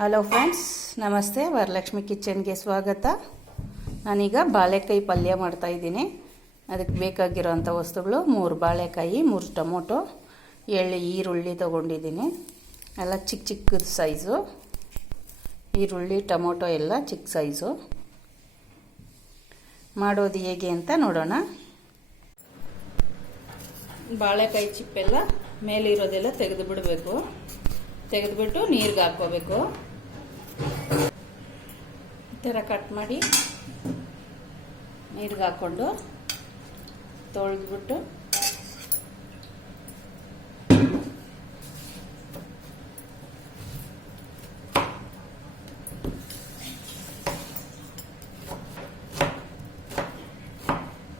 Hello friends, ನಮಸ್ತೆ. ವರಲಕ್ಷ್ಮಿ ಕಿಚನ್ಗೆ ಸ್ವಾಗತ. ನಾನೀಗ ಬಾಳೆಕಾಯಿ ಪಲ್ಯ ಮಾಡ್ತಾಯಿದ್ದೀನಿ. ಅದಕ್ಕೆ ಬೇಕಾಗಿರೋಂಥ ವಸ್ತುಗಳು 3 ಬಾಳೆಕಾಯಿ, 3 ಟೊಮೊಟೊ, 7 ಈರುಳ್ಳಿ ತೊಗೊಂಡಿದ್ದೀನಿ. ಎಲ್ಲ ಚಿಕ್ಕ ಚಿಕ್ಕದು ಸೈಜು ಈರುಳ್ಳಿ, ಟೊಮೊಟೊ ಎಲ್ಲ ಚಿಕ್ಕ ಸೈಜು. ಮಾಡೋದು ಹೇಗೆ ಅಂತ ನೋಡೋಣ. ಬಾಳೆಕಾಯಿ ಚಿಪ್ಪೆಲ್ಲ ಮೇಲಿರೋದೆಲ್ಲ ತೆಗೆದು ಬಿಡಬೇಕು. ತೆಗೆದುಬಿಟ್ಟು ನೀರಿಗೆ ಹಾಕ್ಕೋಬೇಕು. ಈ ಥರ ಕಟ್ ಮಾಡಿ ನೀರಿಗೆ ಹಾಕ್ಕೊಂಡು ತೊಳೆದ್ಬಿಟ್ಟು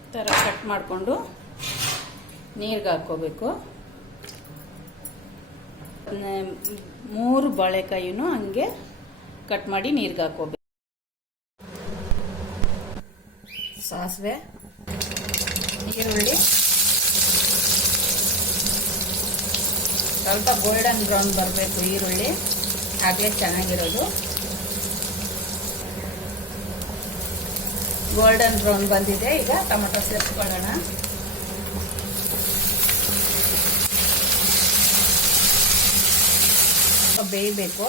ಈ ಥರ ಕಟ್ ಮಾಡಿಕೊಂಡು ನೀರಿಗೆ ಹಾಕ್ಕೋಬೇಕು. 3 ಬಾಳೆಕಾಯಿನೂ ಹಂಗೆ ಕಟ್ ಮಾಡಿ ನೀರಿಗೆ ಹಾಕೋಬೇಕು. ಸಾಸಿವೆ, ಈರುಳ್ಳಿ ಸ್ವಲ್ಪ ಗೋಲ್ಡನ್ ಬ್ರೌನ್ ಬರಬೇಕು. ಈರುಳ್ಳಿ ಆಗಲೇ ಚೆನ್ನಾಗಿರೋದು. ಗೋಲ್ಡನ್ ಬ್ರೌನ್ ಬಂದಿದೆ. ಈಗ ಟೊಮೆಟೊ ಸೇರಿಸ್ಕೊಳ್ಳೋಣ. ಬೇಯಬೇಕು.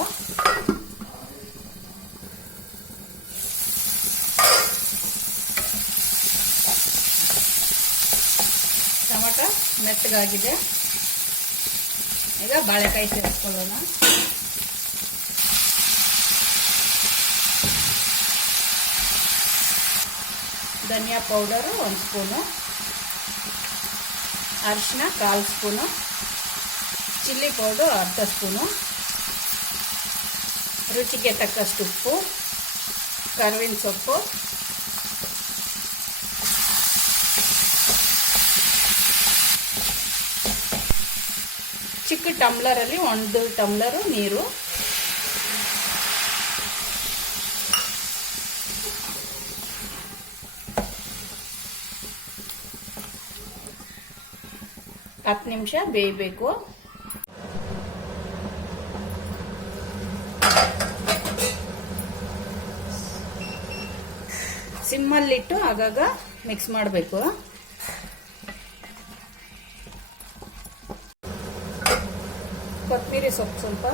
ಟೊಮೆಟೊ ಮೆತ್ತಗಾಗಿದೆ. ಈಗ ಬಾಳೆಕಾಯಿ ಸೇರಿಸ್ಕೊಳ್ಳೋಣ. ಧನಿಯಾ ಪೌಡರು 1 ಸ್ಪೂನು, ಅರಿಶಿನ 1/4 ಸ್ಪೂನು, ಚಿಲ್ಲಿ ಪೌಡರ್ 1/2 ಸ್ಪೂನು, ರುಚಿಗೆ ತಕ್ಕಷ್ಟು ಉಪ್ಪು, ಕರಿಬೇವಿನ ಸೊಪ್ಪು, ಚಿಕ್ಕ ಟಮ್ಲರಲ್ಲಿ 1 ಟಮ್ಲರು ನೀರು, ಹತ್ತು ನಿಮಿಷ ಬೇಯಬೇಕು. ಸಿಮ್ಮಲ್ಲಿಟ್ಟು ಆಗಾಗ ಮಿಕ್ಸ್ ಮಾಡಬೇಕು. ಕೊತ್ತಂಬರಿ ಸೊಪ್ಪು ಸ್ವಲ್ಪ,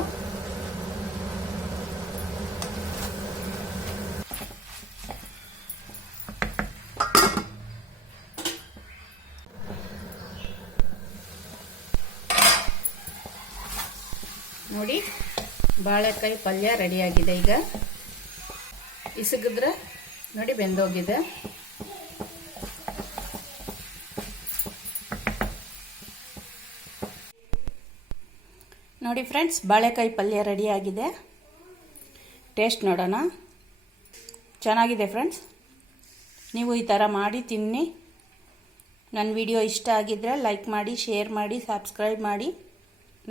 ನೋಡಿ ಬಾಳೆಕಾಯಿ ಪಲ್ಯ ರೆಡಿಯಾಗಿದೆ. ಈಗ ಇಸಗಿದ್ರೆ ನೋಡಿ ಬೆಂದೋಗಿದೆ. ನೋಡಿ ಫ್ರೆಂಡ್ಸ್, ಬಾಳೆಕಾಯಿ ಪಲ್ಯ ರೆಡಿಯಾಗಿದೆ. ಟೇಸ್ಟ್ ನೋಡೋಣ. ಚೆನ್ನಾಗಿದೆ ಫ್ರೆಂಡ್ಸ್. ನೀವು ಈ ಥರ ಮಾಡಿ ತಿನ್ನಿ. ನನ್ನ ವಿಡಿಯೋ ಇಷ್ಟ ಆಗಿದ್ದರೆ ಲೈಕ್ ಮಾಡಿ, ಶೇರ್ ಮಾಡಿ, ಸಬ್ಸ್ಕ್ರೈಬ್ ಮಾಡಿ.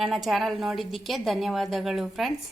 ನನ್ನ ಚಾನಲ್ ನೋಡಿದ್ದಕ್ಕೆ ಧನ್ಯವಾದಗಳು ಫ್ರೆಂಡ್ಸ್.